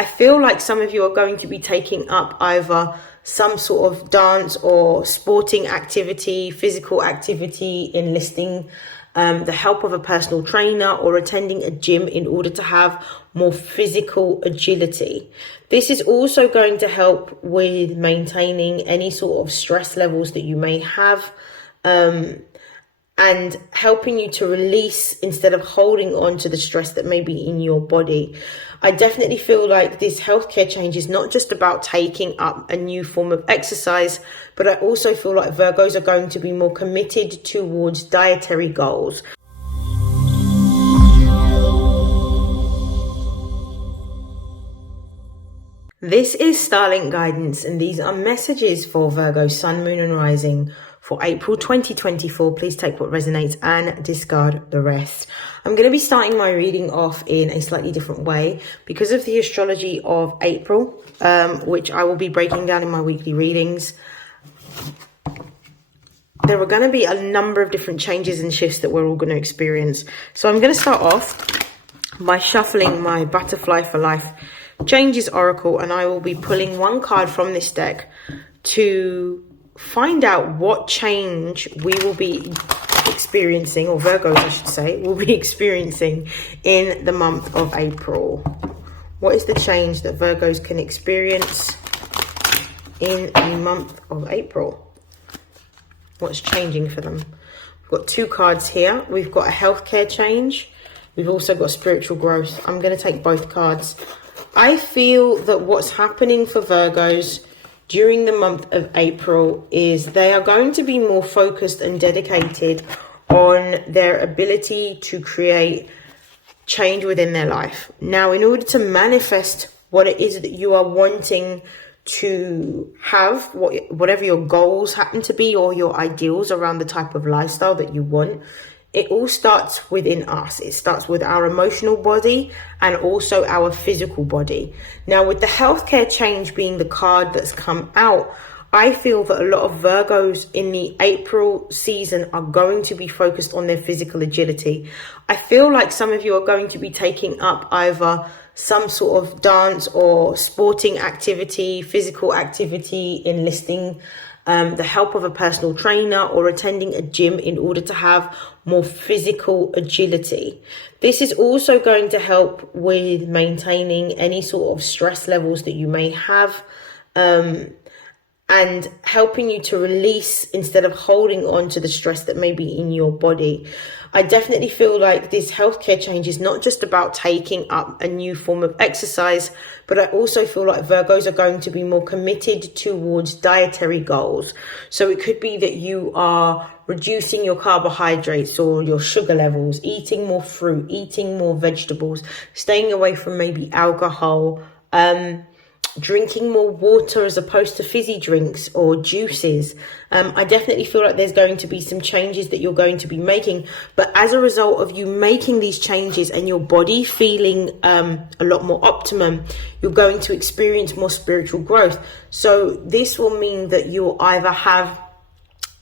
I feel like some of you are going to be taking up either some sort of dance or sporting activity, physical activity, enlisting the help of a personal trainer or attending a gym in order to have more physical agility. This is also going to help with maintaining any sort of stress levels that you may have, and helping you to release instead of holding on to the stress that may be in your body. I definitely feel like this healthcare change is not just about taking up a new form of exercise, but I also feel like Virgos are going to be more committed towards dietary goals. This is StarLink guidance, and these are messages for Virgo, Sun, Moon and Rising for April 2024. Please take what resonates and discard the rest. I'm going to be starting my reading off in a slightly different way because of the astrology of April, which I will be breaking down in my weekly readings. There are going to be a number of different changes and shifts that we're all going to experience. So I'm going to start off by shuffling my Butterfly for Life Changes Oracle, and I will be pulling one card from this deck to find out what change we will be experiencing, or Virgos I should say, will be experiencing in the month of April. What is the change that Virgos can experience in the month of April? What's changing for them? We've got two cards here. We've got a healthcare change. We've also got spiritual growth. I'm going to take both cards. I feel that what's happening for Virgos during the month of April is they are going to be more focused and dedicated on their ability to create change within their life. Now, in order to manifest what it is that you are wanting to have, whatever your goals happen to be or your ideals around the type of lifestyle that you want, it all starts within us. It starts with our emotional body and also our physical body. Now, with the healthcare change being the card that's come out, I feel that a lot of Virgos in the April season are going to be focused on their physical agility. I feel like some of you are going to be taking up either some sort of dance or sporting activity, physical activity, enlisting the help of a personal trainer or attending a gym in order to have more physical agility. This is also going to help with maintaining any sort of stress levels that you may have, and helping you to release instead of holding on to the stress that may be in your body. I definitely feel like this healthcare change is not just about taking up a new form of exercise, but I also feel like Virgos are going to be more committed towards dietary goals. So it could be that you are reducing your carbohydrates or your sugar levels, eating more fruit, eating more vegetables, staying away from maybe alcohol, drinking more water as opposed to fizzy drinks or juices. I definitely feel like there's going to be some changes that you're going to be making, but as a result of you making these changes and your body feeling a lot more optimum, you're going to experience more spiritual growth. So this will mean that you'll either have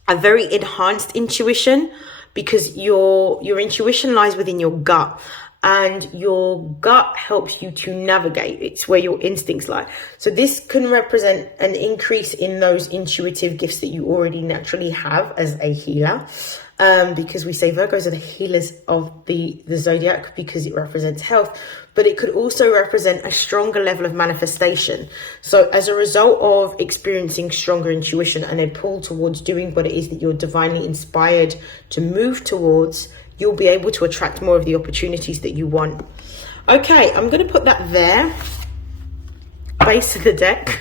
a very enhanced intuition, because your intuition lies within your gut, and your gut helps you to navigate. It's where your instincts lie. So this can represent an increase in those intuitive gifts that you already naturally have as a healer, because we say Virgos are the healers of the zodiac because it represents health, but it could also represent a stronger level of manifestation. So as a result of experiencing stronger intuition and a pull towards doing what it is that you're divinely inspired to move towards, you'll be able to attract more of the opportunities that you want. Okay, I'm going to put that there. Base of the deck.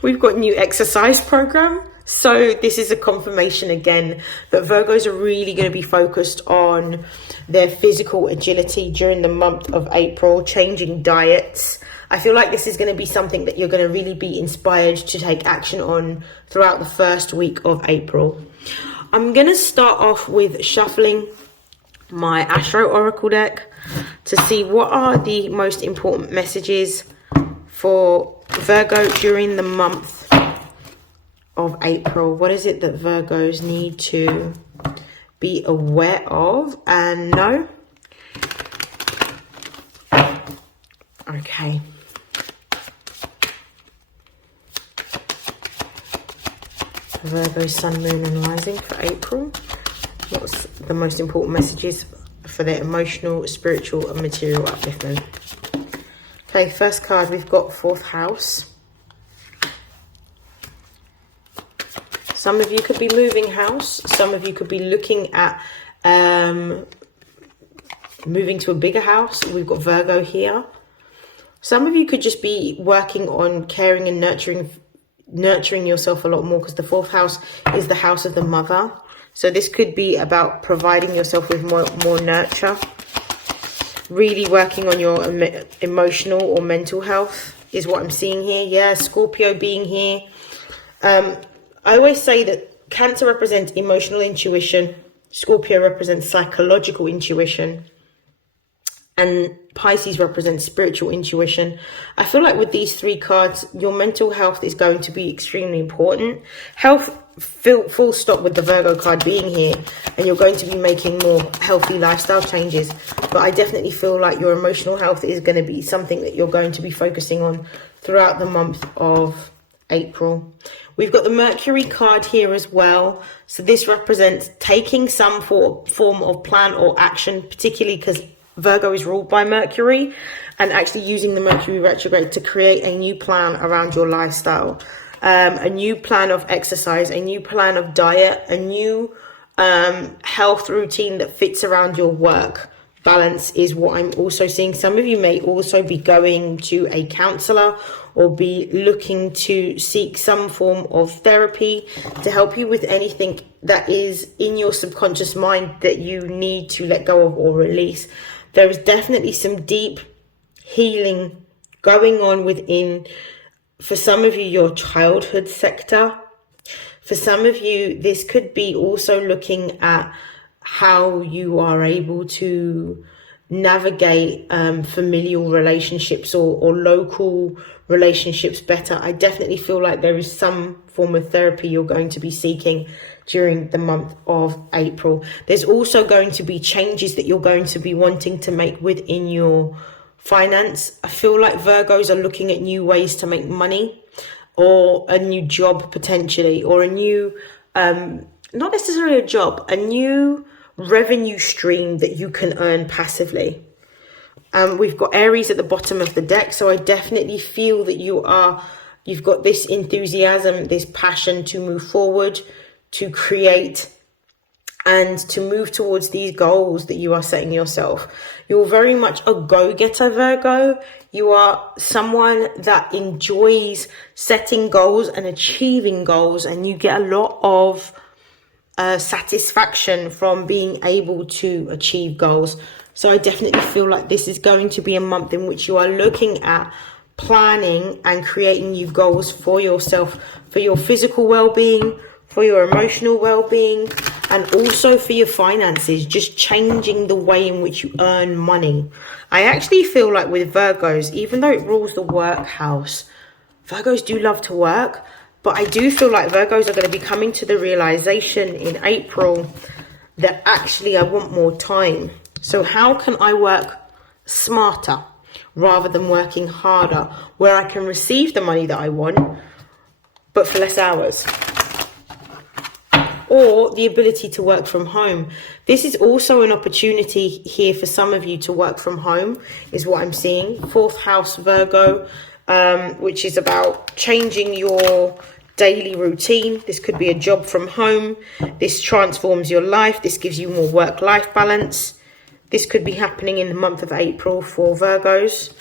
We've got new exercise program. So this is a confirmation again that Virgos are really going to be focused on their physical agility during the month of April, changing diets. I feel like this is going to be something that you're going to really be inspired to take action on throughout the first week of April. I'm going to start off with shuffling my Astro Oracle deck to see what are the most important messages for Virgo during the month of April. What is it that Virgos need to be aware of and know? Okay, Virgo, Sun, Moon and Rising for April. What's the most important messages for their emotional, spiritual and material upliftment? Okay, first card, we've got 4th house. Some of you could be moving house. Some of you could be looking at moving to a bigger house. We've got Virgo here. Some of you could just be working on caring and nurturing yourself a lot more, because the 4th house is the house of the mother. So this could be about providing yourself with more nurture. Really working on your emotional or mental health is what I'm seeing here. Yeah, Scorpio being here. I always say that Cancer represents emotional intuition. Scorpio represents psychological intuition. And Pisces represents spiritual intuition. I feel like with these 3 cards, your mental health is going to be extremely important. Health, full stop with the Virgo card being here. And you're going to be making more healthy lifestyle changes. But I definitely feel like your emotional health is going to be something that you're going to be focusing on throughout the month of April. We've got the Mercury card here as well. So this represents taking some form of plan or action, particularly because Virgo is ruled by Mercury, and actually using the Mercury retrograde to create a new plan around your lifestyle, a new plan of exercise, a new plan of diet, a new health routine that fits around your work balance is what I'm also seeing. Some of you may also be going to a counselor or be looking to seek some form of therapy to help you with anything that is in your subconscious mind that you need to let go of or release. There is definitely some deep healing going on within, for some of you, your childhood sector. For some of you, this could be also looking at how you are able to navigate familial relationships or local relationships better. I definitely feel like there is some form of therapy you're going to be seeking during the month of April. There's also going to be changes that you're going to be wanting to make within your finance. I feel like Virgos are looking at new ways to make money, or a new job potentially, or a new, not necessarily a job, a new revenue stream that you can earn passively. We've got Aries at the bottom of the deck, so I definitely feel that you've got this enthusiasm, this passion to move forward, to create, and to move towards these goals that you are setting yourself. You're very much a go-getter, Virgo. You are someone that enjoys setting goals and achieving goals, and you get a lot of satisfaction from being able to achieve goals. So I definitely feel like this is going to be a month in which you are looking at planning and creating new goals for yourself, for your physical well-being, for your emotional well-being, and also for your finances, just changing the way in which you earn money. I actually feel like with Virgos, even though it rules the work house, Virgos do love to work, but I do feel like Virgos are going to be coming to the realization in April that actually I want more time. So how can I work smarter rather than working harder, where I can receive the money that I want, but for less hours? Or the ability to work from home. This is also an opportunity here for some of you to work from home, is what I'm seeing. 4th house Virgo, which is about changing your daily routine. This could be a job from home. This transforms your life. This gives you more work-life balance. This could be happening in the month of April for Virgos.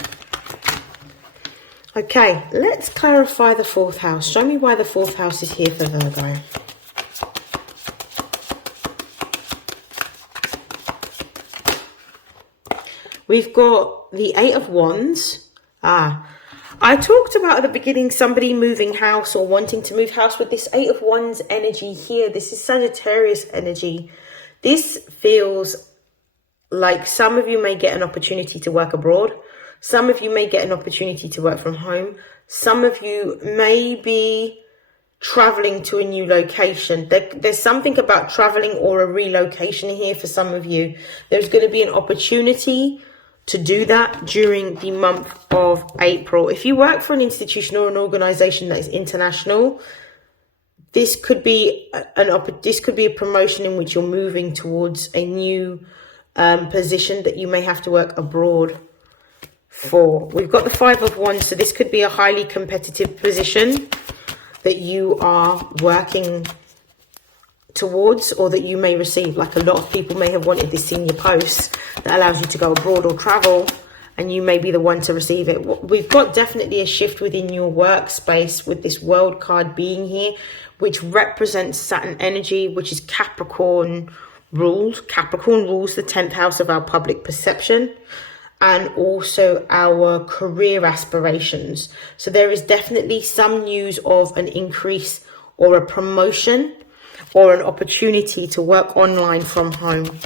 Okay, let's clarify the 4th house. Show me why the 4th house is here for Virgo. We've got the 8 of Wands. I talked about at the beginning somebody moving house or wanting to move house with this 8 of Wands energy here. This is Sagittarius energy. This feels like some of you may get an opportunity to work abroad. Some of you may get an opportunity to work from home. Some of you may be traveling to a new location. There's something about traveling or a relocation here for some of you. There's going to be an opportunity to do that during the month of April. If you work for an institution or an organization that is international, this could be a promotion in which you're moving towards a new position that you may have to work abroad for. We've got the Five of Wands, so this could be a highly competitive position that you are working towards, or that you may receive. Like, a lot of people may have wanted this senior post that allows you to go abroad or travel, and you may be the one to receive it. We've got definitely a shift within your workspace with this World card being here, which represents Saturn energy, which is Capricorn ruled. Capricorn rules the 10th house of our public perception and also our career aspirations. So there is definitely some news of an increase or a promotion or an opportunity to work online from home.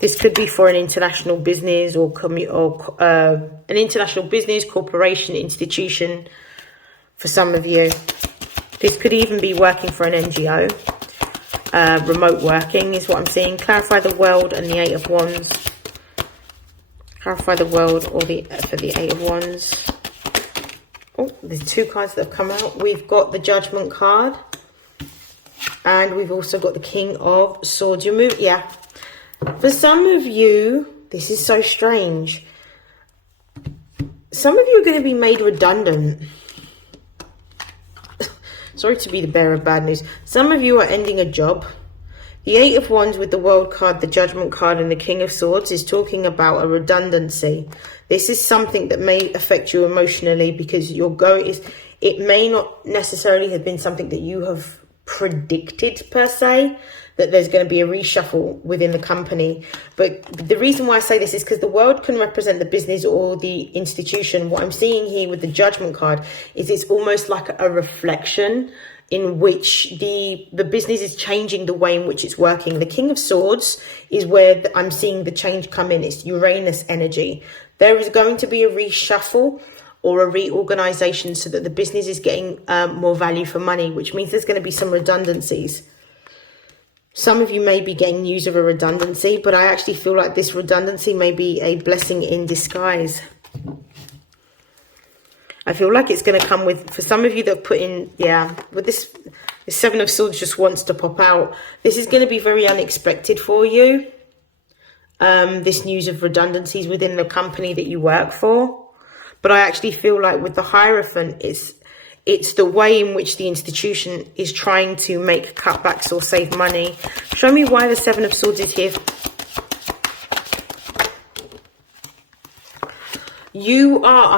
This could be for an international business or an international business, corporation, institution for some of you. This could even be working for an NGO. Remote working is what I'm seeing. Clarify the World and the Eight of Wands. Clarify the World or for the Eight of Wands. Oh, there's two cards that have come out. We've got the Judgment card. And we've also got the King of Swords. Yeah. For some of you, this is so strange. Some of you are going to be made redundant. Sorry to be the bearer of bad news. Some of you are ending a job. The Eight of Wands with the World card, the Judgment card, and the King of Swords is talking about a redundancy. This is something that may affect you emotionally because it may not necessarily have been something that you have predicted per se, that there's going to be a reshuffle within the company. But the reason why I say this is because the World can represent the business or the institution. What I'm seeing here with the Judgment card is it's almost like a reflection in which the business is changing the way in which it's working. The King of Swords is where I'm seeing the change come in. It's Uranus energy. There is going to be a reshuffle or a reorganization so that the business is getting more value for money, which means there's going to be some redundancies. Some of you may be getting news of a redundancy, but I actually feel like this redundancy may be a blessing in disguise. I feel like it's going to come with, for some of you that put in, with this Seven of Swords just wants to pop out. This is going to be very unexpected for you. This news of redundancies within the company that you work for. But I actually feel like with the Hierophant, it's the way in which the institution is trying to make cutbacks or save money. Show me why the Seven of Swords is here.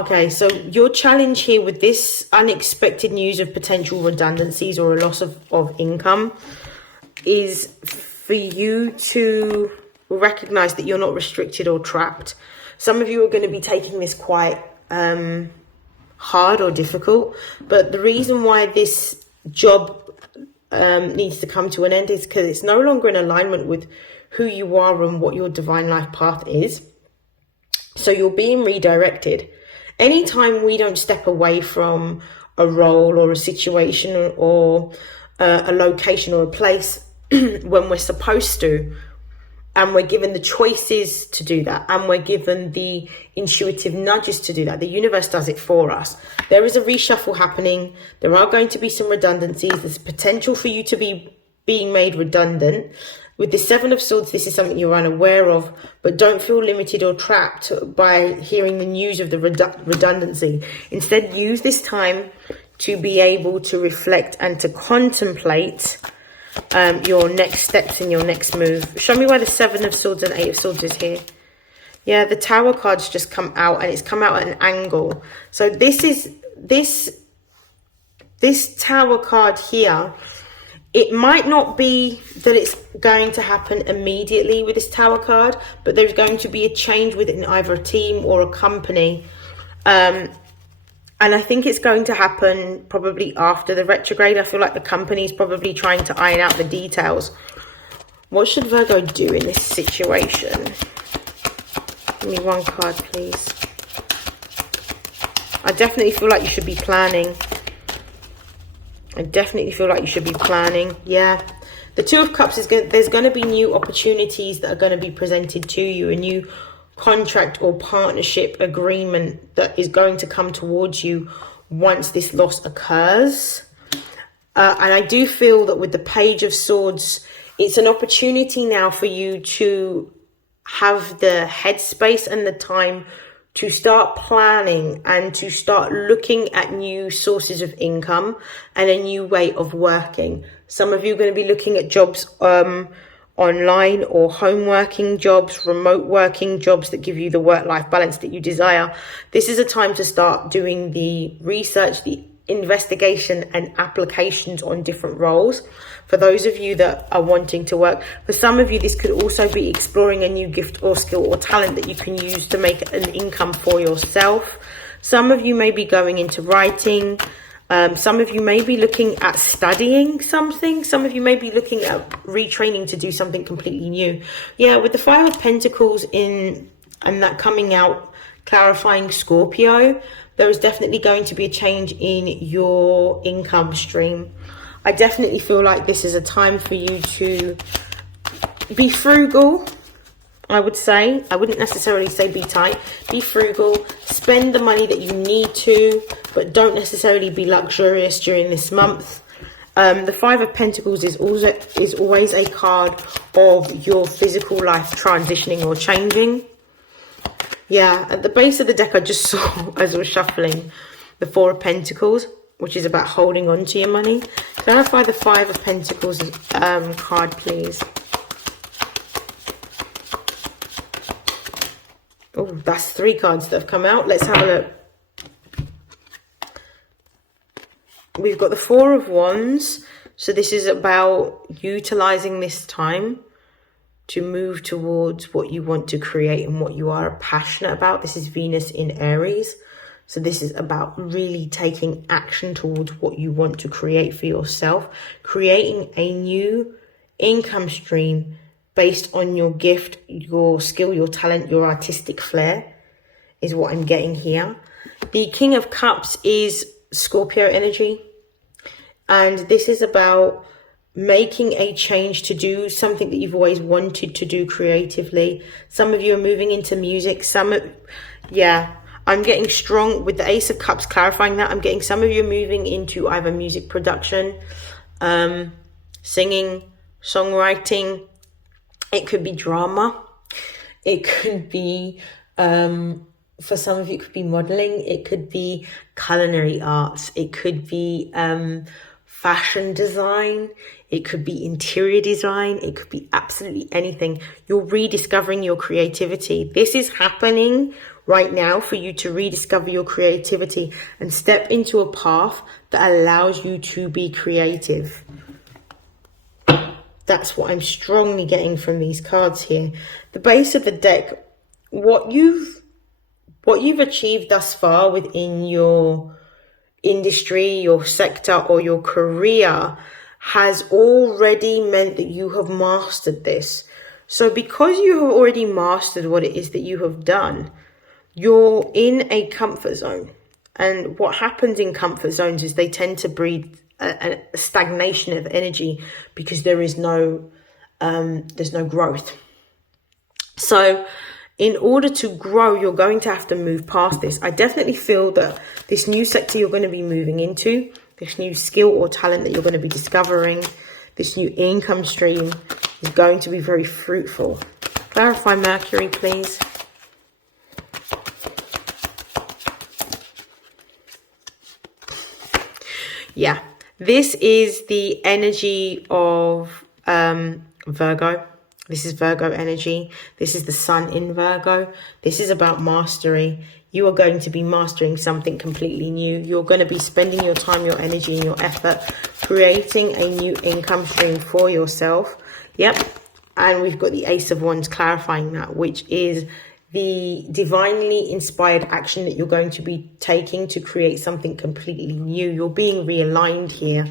Okay, so your challenge here with this unexpected news of potential redundancies or a loss of income is for you to recognize that you're not restricted or trapped. Some of you are going to be taking this quite hard or difficult, but the reason why this job needs to come to an end is because it's no longer in alignment with who you are and what your divine life path is. So you're being redirected. Anytime we don't step away from a role or a situation or a location or a place when we're supposed to, and we're given the choices to do that, and we're given the intuitive nudges to do that, the universe does it for us. There is a reshuffle happening. There are going to be some redundancies. There's potential for you to be being made redundant. With the Seven of Swords, this is something you're unaware of, but don't feel limited or trapped by hearing the news of the redundancy. Instead, use this time to be able to reflect and to contemplate your next steps and your next move. Show me why the Seven of Swords and Eight of Swords is here. Yeah, the Tower card's just come out, and it's come out at an angle. So this Tower card here, it might not be that it's going to happen immediately with this Tower card, but there's going to be a change within either a team or a company. And I think it's going to happen probably after the retrograde. I feel like the company's probably trying to iron out the details. What should Virgo do in this situation? Give me one card, please. I definitely feel like you should be planning. Yeah. The Two of Cups there's going to be new opportunities that are going to be presented to you, a new contract or partnership agreement that is going to come towards you once this loss occurs. And I do feel that with the Page of Swords, it's an opportunity now for you to have the headspace and the time to start planning and to start looking at new sources of income and a new way of working. Some of you are going to be looking at jobs online or home working jobs, remote working jobs that give you the work-life balance that you desire. This is a time to start doing the research, the investigation and applications on different roles. For those of you that are wanting to work, for some of you, this could also be exploring a new gift or skill or talent that you can use to make an income for yourself. Some of you may be going into writing. Some of you may be looking at studying something. Some of you may be looking at retraining to do something completely new. Yeah, with the Five of Pentacles in and that coming out, clarifying Scorpio, there is definitely going to be a change in your income stream. I definitely feel like this is a time for you to be frugal, I would say. I wouldn't necessarily say be tight. Be frugal. Spend the money that you need to, but don't necessarily be luxurious during this month. The Five of Pentacles is always a card of your physical life transitioning or changing. Yeah, at the base of the deck, I just saw, as I was shuffling, the Four of Pentacles, which is about holding on to your money. Clarify the Five of Pentacles card, please. Oh, that's three cards that have come out. Let's have a look. We've got the Four of Wands. So this is about utilizing this time to move towards what you want to create and what you are passionate about. This is Venus in Aries. So this is about really taking action towards what you want to create for yourself. Creating a new income stream based on your gift, your skill, your talent, your artistic flair is what I'm getting here. The King of Cups is Scorpio energy. And this is about making a change to do something that you've always wanted to do creatively. Some of you are moving into music. I'm getting strong with the Ace of Cups, clarifying that. I'm getting some of you moving into either music production, singing, songwriting. It could be drama. It could be, for some of you, it could be modeling. It could be culinary arts. It could be fashion design. It could be interior design. It could be absolutely anything. You're rediscovering your creativity. This is happening right now for you to rediscover your creativity and step into a path that allows you to be creative. That's what I'm strongly getting from these cards here. The base of the deck, what you've achieved thus far within your industry, your sector, or your career has already meant that you have mastered this. So because you have already mastered what it is that you have done, you're in a comfort zone. And what happens in comfort zones is they tend to breed a stagnation of energy because there's no growth. So in order to grow, you're going to have to move past this. I definitely feel that this new sector you're going to be moving into, this new skill or talent that you're going to be discovering, this new income stream is going to be very fruitful. Clarify Mercury, please. Yeah, this is the energy of Virgo. This is Virgo energy. This is the sun in Virgo. This is about mastery. You are going to be mastering something completely new. You're going to be spending your time, your energy, and your effort creating a new income stream for yourself. Yep. And we've got the Ace of Wands clarifying that, which is the divinely inspired action that you're going to be taking to create something completely new. You're being realigned here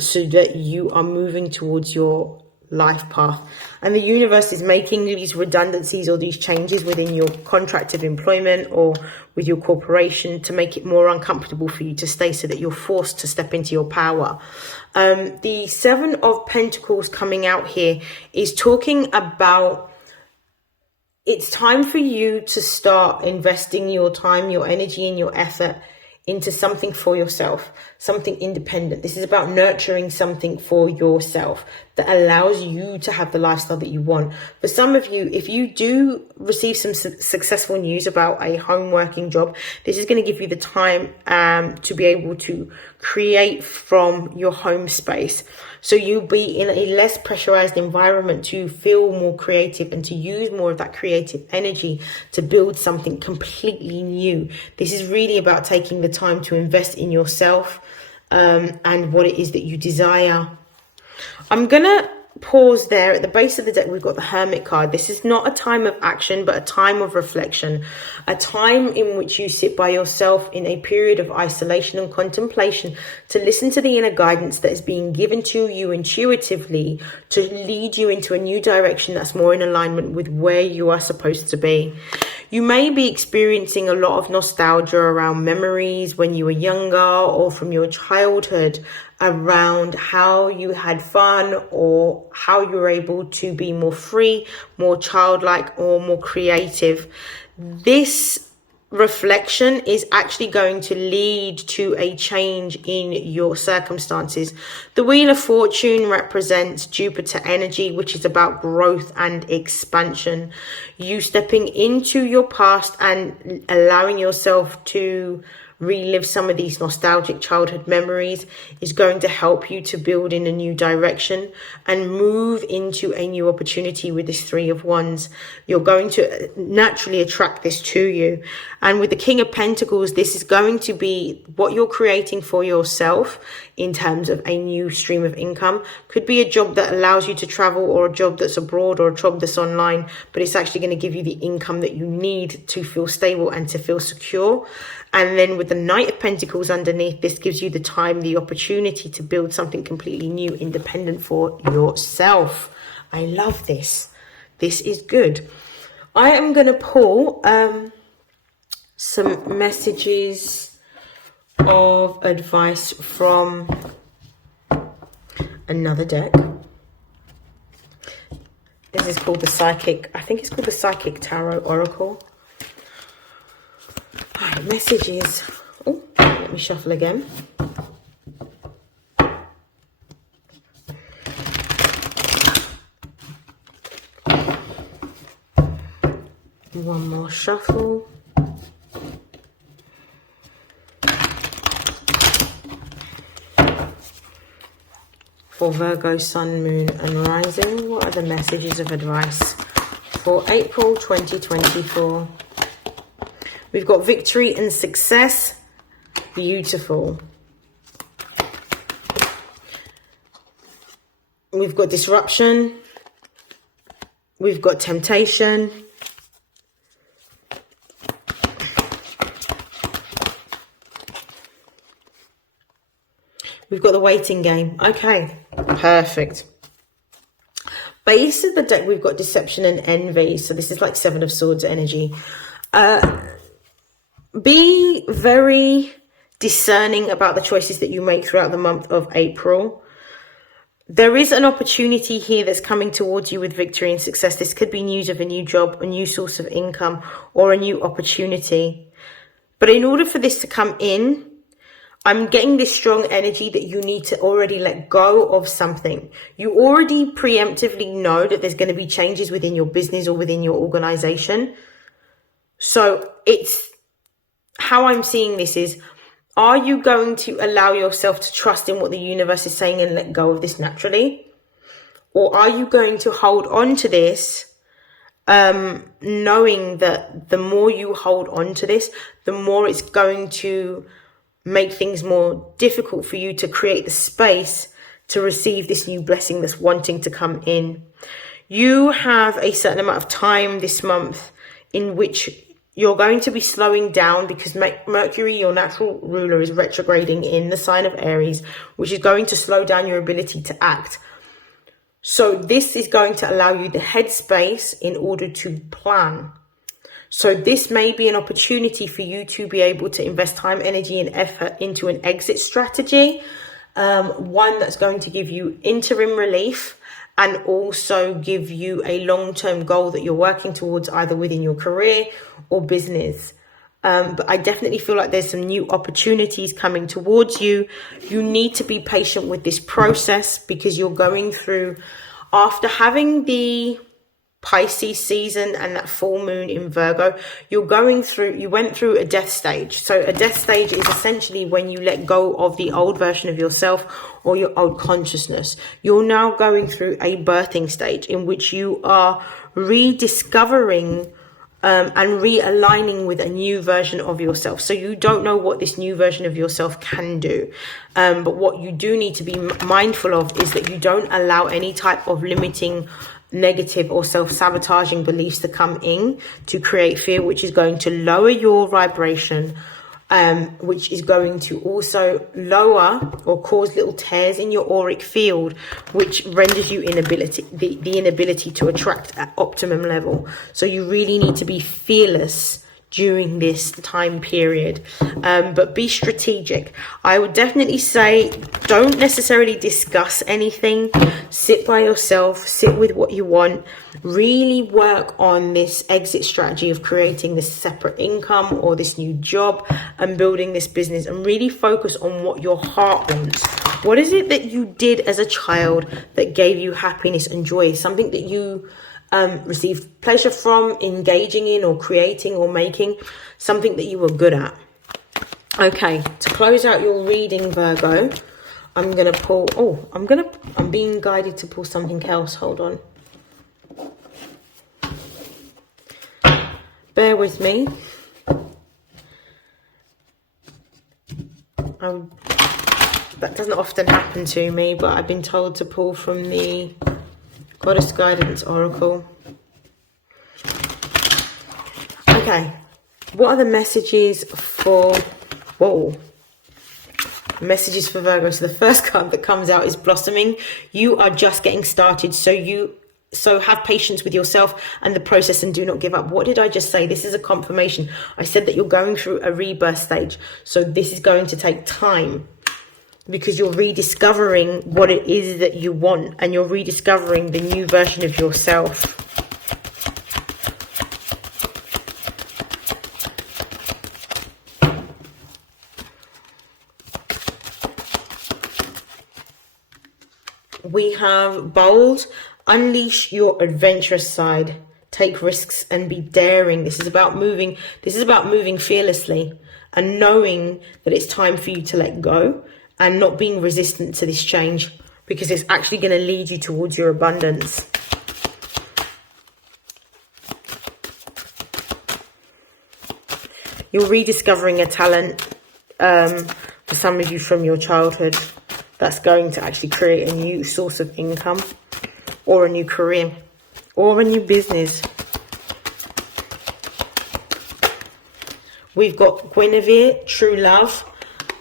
so that you are moving towards your life path. And the universe is making these redundancies or these changes within your contract of employment or with your corporation to make it more uncomfortable for you to stay, so that you're forced to step into your power. The Seven of Pentacles coming out here is talking about it's time for you to start investing your time, your energy, and your effort into something for yourself, something independent. This is about nurturing something for yourself that allows you to have the lifestyle that you want. For some of you, if you do receive some successful news about a home working job, this is going to give you the time to be able to create from your home space. So you'll be in a less pressurized environment to feel more creative and to use more of that creative energy to build something completely new. This is really about taking the time to invest in yourself and what it is that you desire. I'm going to pause there. At the base of the deck, we've got the Hermit card. This is not a time of action, but a time of reflection, a time in which you sit by yourself in a period of isolation and contemplation to listen to the inner guidance that is being given to you intuitively to lead you into a new direction that's more in alignment with where you are supposed to be. You may be experiencing a lot of nostalgia around memories when you were younger or from your childhood, around how you had fun or how you were able to be more free, more childlike, or more creative. This reflection is actually going to lead to a change in your circumstances. The Wheel of Fortune represents Jupiter energy, which is about growth and expansion. You stepping into your past and allowing yourself to relive some of these nostalgic childhood memories is going to help you to build in a new direction and move into a new opportunity with this Three of Wands. You're going to naturally attract this to you. And with the King of Pentacles, this is going to be what you're creating for yourself in terms of a new stream of income. Could be a job that allows you to travel, or a job that's abroad, or a job that's online, but it's actually going to give you the income that you need to feel stable and to feel secure. And then with the Knight of Pentacles underneath, this gives you the time, the opportunity to build something completely new, independent for yourself. I love this. This is good. I am going to pull some messages of advice from another deck. This is called the Psychic, I think it's called the Psychic Tarot Oracle. Right, messages. Oh, let me shuffle again. One more shuffle. For Virgo, Sun, Moon and Rising, what are the messages of advice for April 2024? We've got victory and success. Beautiful. We've got disruption. We've got temptation. We've got the waiting game. Okay, perfect. Base of the deck, we've got deception and envy. So this is like Seven of Swords energy. Be very discerning about the choices that you make throughout the month of April. There is an opportunity here that's coming towards you with victory and success. This could be news of a new job, a new source of income, or a new opportunity. But in order for this to come in, I'm getting this strong energy that you need to already let go of something. You already preemptively know that there's going to be changes within your business or within your organization. So it's how I'm seeing this is, are you going to allow yourself to trust in what the universe is saying and let go of this naturally? Or are you going to hold on to this, knowing that the more you hold on to this, the more it's going to make things more difficult for you to create the space to receive this new blessing that's wanting to come in. You have a certain amount of time this month in which you're going to be slowing down because Mercury, your natural ruler, is retrograding in the sign of Aries, which is going to slow down your ability to act. So this is going to allow you the headspace in order to plan. So this may be an opportunity for you to be able to invest time, energy and effort into an exit strategy. One that's going to give you interim relief and also give you a long-term goal that you're working towards either within your career or business. But I definitely feel like there's some new opportunities coming towards you. You need to be patient with this process because you're going through, after having the Pisces season and that full moon in Virgo, you went through a death stage. So a death stage is essentially when you let go of the old version of yourself or your old consciousness. You're now going through a birthing stage in which you are rediscovering and realigning with a new version of yourself. So you don't know what this new version of yourself can do. But what you do need to be mindful of is that you don't allow any type of limiting, negative or self-sabotaging beliefs to come in to create fear, which is going to lower your vibration, which is going to also lower or cause little tears in your auric field, which renders you the inability to attract at optimum level. So you really need to be fearless during this time period, but be strategic. I would definitely say don't necessarily discuss anything. Sit by yourself, sit with what you want, really work on this exit strategy of creating this separate income or this new job and building this business, and really focus on what your heart wants. What is it that you did as a child that gave you happiness and joy? Something that you received pleasure from engaging in or creating or making, something that you were good at. Okay, to close out your reading, Virgo, I'm going to pull, I'm being guided to pull something else. Hold on. Bear with me. That doesn't often happen to me, but I've been told to pull from the Goddess Guidance Oracle. Okay, what are the messages for, messages for Virgo? So the first card that comes out is blossoming. You are just getting started, so have patience with yourself and the process and do not give up. What did I just say? This is a confirmation. I said that you're going through a rebirth stage, so this is going to take time, because you're rediscovering what it is that you want, and you're rediscovering the new version of yourself. We have bold, unleash your adventurous side, take risks and be daring. This is about moving fearlessly and knowing that it's time for you to let go, and not being resistant to this change, because it's actually going to lead you towards your abundance. You're rediscovering a talent, for some of you from your childhood, that's going to actually create a new source of income, or a new career, or a new business. We've got Guinevere, true love.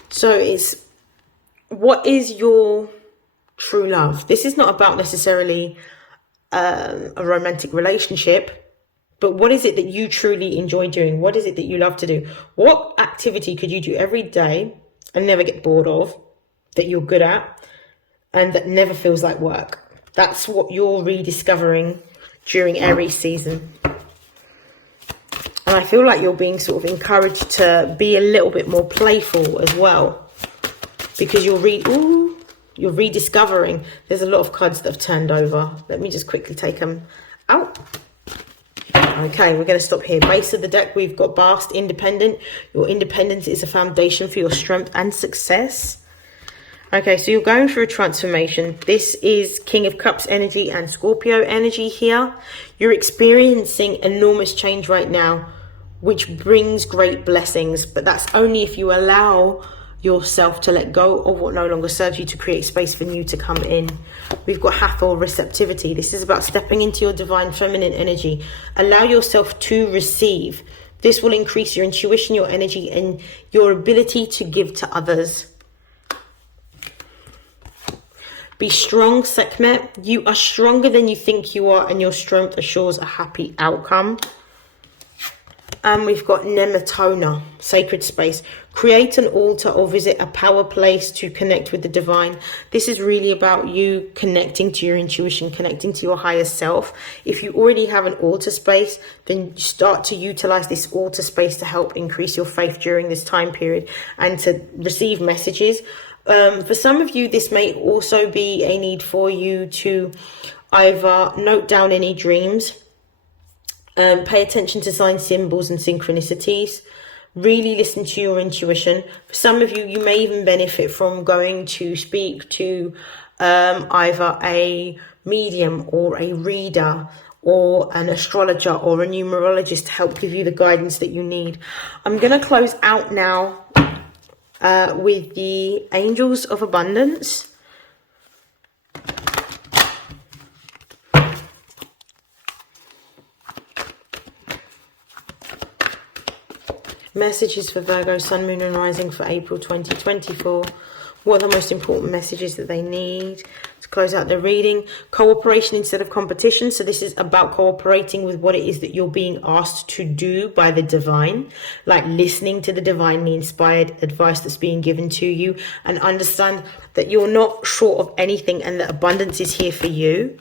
So it's, what is your true love? This is not about necessarily a romantic relationship, but what is it that you truly enjoy doing? What is it that you love to do? What activity could you do every day and never get bored of, that you're good at, and that never feels like work? That's what you're rediscovering during Aries season. And I feel like you're being sort of encouraged to be a little bit more playful as well, because you're rediscovering. There's a lot of cards that have turned over. Let me just quickly take them out. Okay, we're going to stop here. Base of the deck, we've got Bast, independent. Your independence is a foundation for your strength and success. Okay, so you're going through a transformation. This is King of Cups energy and Scorpio energy here. You're experiencing enormous change right now, which brings great blessings, but that's only if you allow yourself to let go of what no longer serves you, to create space for new to come in. We've got Hathor, receptivity. This is about stepping into your divine feminine energy. Allow yourself to receive. This will increase your intuition, your energy, and your ability to give to others. Be strong, Sekhmet. You are stronger than you think you are, and your strength assures a happy outcome. And we've got Nemetona, sacred space. Create an altar or visit a power place to connect with the divine. This is really about you connecting to your intuition, connecting to your higher self. If you already have an altar space, then start to utilize this altar space to help increase your faith during this time period and to receive messages. For some of you, this may also be a need for you to either note down any dreams, pay attention to signs, symbols, and synchronicities. Really listen to your intuition. For some of you, you may even benefit from going to speak to either a medium or a reader or an astrologer or a numerologist to help give you the guidance that you need. I'm going to close out now with the Angels of Abundance. Messages for Virgo, Sun, Moon and Rising for April 2024. What are the most important messages that they need to close out the reading? Cooperation instead of competition. So this is about cooperating with what it is that you're being asked to do by the divine. Like listening to the divinely inspired advice that's being given to you. And understand that you're not short of anything and that abundance is here for you.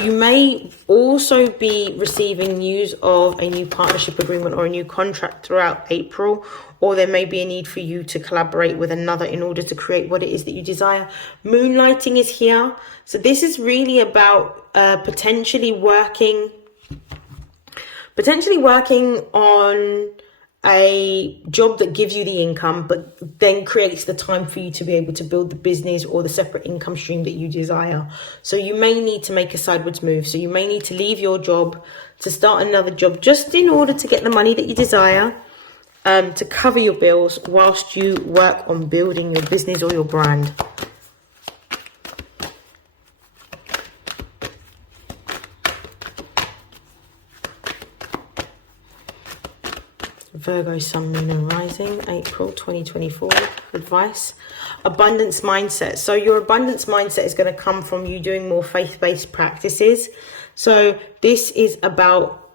You may also be receiving news of a new partnership agreement or a new contract throughout April, or there may be a need for you to collaborate with another in order to create what it is that you desire. Moonlighting is here. So this is really about potentially working on a job that gives you the income, but then creates the time for you to be able to build the business or the separate income stream that you desire. So you may need to make a sideways move. So you may need to leave your job to start another job just in order to get the money that you desire, to cover your bills whilst you work on building your business or your brand. Virgo, Sun, Moon and Rising, April 2024. Advice. Abundance mindset. So your abundance mindset is going to come from you doing more faith-based practices. So this is about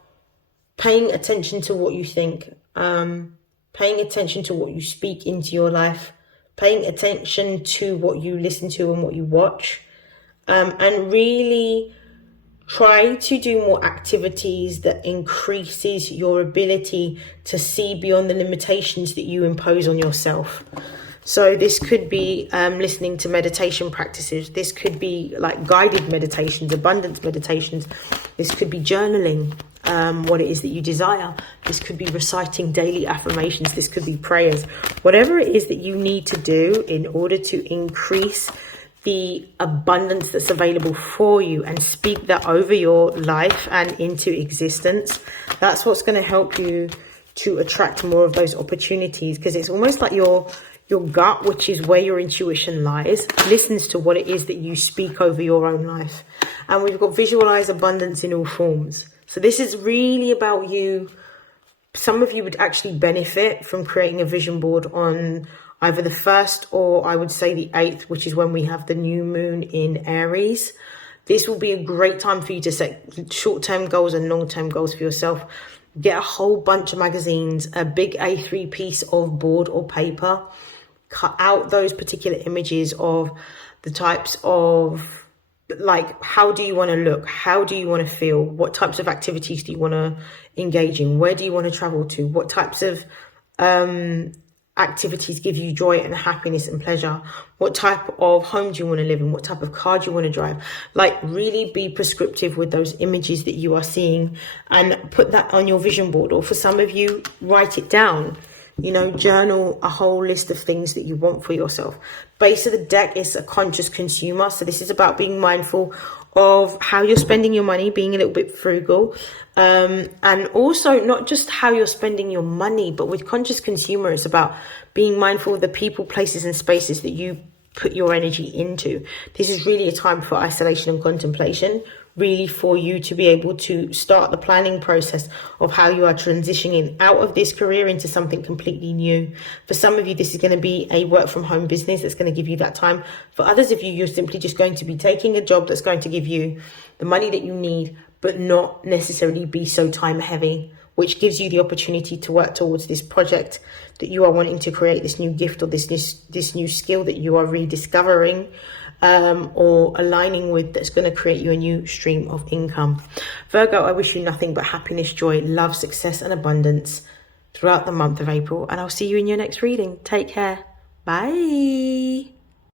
paying attention to what you think, paying attention to what you speak into your life, paying attention to what you listen to and what you watch, and really try to do more activities that increases your ability to see beyond the limitations that you impose on yourself. So this could be listening to meditation practices. This could be like guided meditations, abundance meditations. This could be journaling, what it is that you desire. This could be reciting daily affirmations. This could be prayers. Whatever it is that you need to do in order to increase the abundance that's available for you and speak that over your life and into existence. That's what's going to help you to attract more of those opportunities, because it's almost like your gut, which is where your intuition lies, listens to what it is that you speak over your own life. And we've got visualize abundance in all forms. So this is really about you. Some of you would actually benefit from creating a vision board on either the 1st or I would say the 8th, which is when we have the new moon in Aries. This will be a great time for you to set short-term goals and long-term goals for yourself. Get a whole bunch of magazines, a big A3 piece of board or paper. Cut out those particular images of the types of, like, how do you want to look? How do you want to feel? What types of activities do you want to engage in? Where do you want to travel to? What types of activities give you joy and happiness and pleasure? What type of home do you want to live in? What type of car do you want to drive? Like, really be prescriptive with those images that you are seeing and put that on your vision board. Or for some of you, write it down. You know, journal a whole list of things that you want for yourself. Base of the deck is a conscious consumer. So this is about being mindful of how you're spending your money, being a little bit frugal. And also not just how you're spending your money, but with conscious consumer, it's about being mindful of the people, places and spaces that you put your energy into. This is really a time for isolation and contemplation, really for you to be able to start the planning process of how you are transitioning out of this career into something completely new. For some of you, this is going to be a work from home business that's going to give you that time. For others of you, you're simply just going to be taking a job that's going to give you the money that you need, but not necessarily be so time heavy. which gives you the opportunity to work towards this project that you are wanting to create, this new gift or this new skill that you are rediscovering or aligning with, that's going to create you a new stream of income. Virgo, I wish you nothing but happiness, joy, love, success and abundance throughout the month of April, and I'll see you in your next reading. Take care. Bye.